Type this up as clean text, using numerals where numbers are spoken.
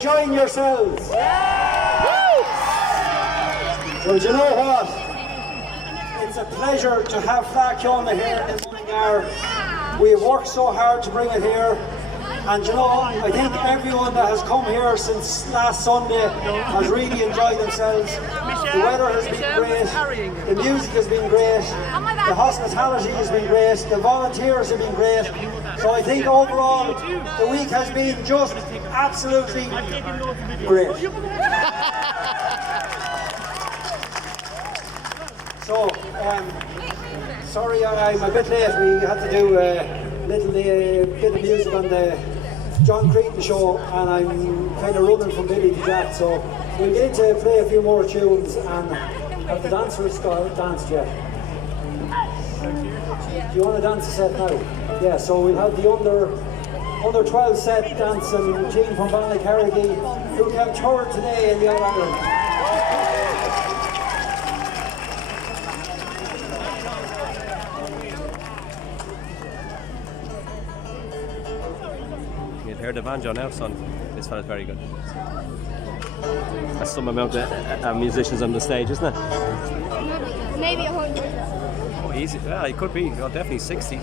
Enjoying yourselves. Well, do you know what? It's a pleasure to have Fleadh here in Mullingar. We have worked so hard to bring it here. And you know, I think everyone that has come here since last Sunday has really enjoyed themselves. The weather has been great, the music has been great, the hospitality has been great, the volunteers have been great. So I think overall the week has been just absolutely great. So, sorry I'm a bit late. We had to do a little bit of music on the John Cretan show, and I'm kind of running from Billy to Jack, so we'll get to play a few more tunes and have the dancers danced yet. Do you want to dance a set now? Yeah, so we'll have the under 12 set dancing team from Ballycarrigy, who came third today in the All-Ireland. You can hear the banjo now, son. This fella's very good. That's some amount of musicians on the stage, isn't it? Maybe 100. Oh, easy. Yeah, it could be. Well, definitely 60.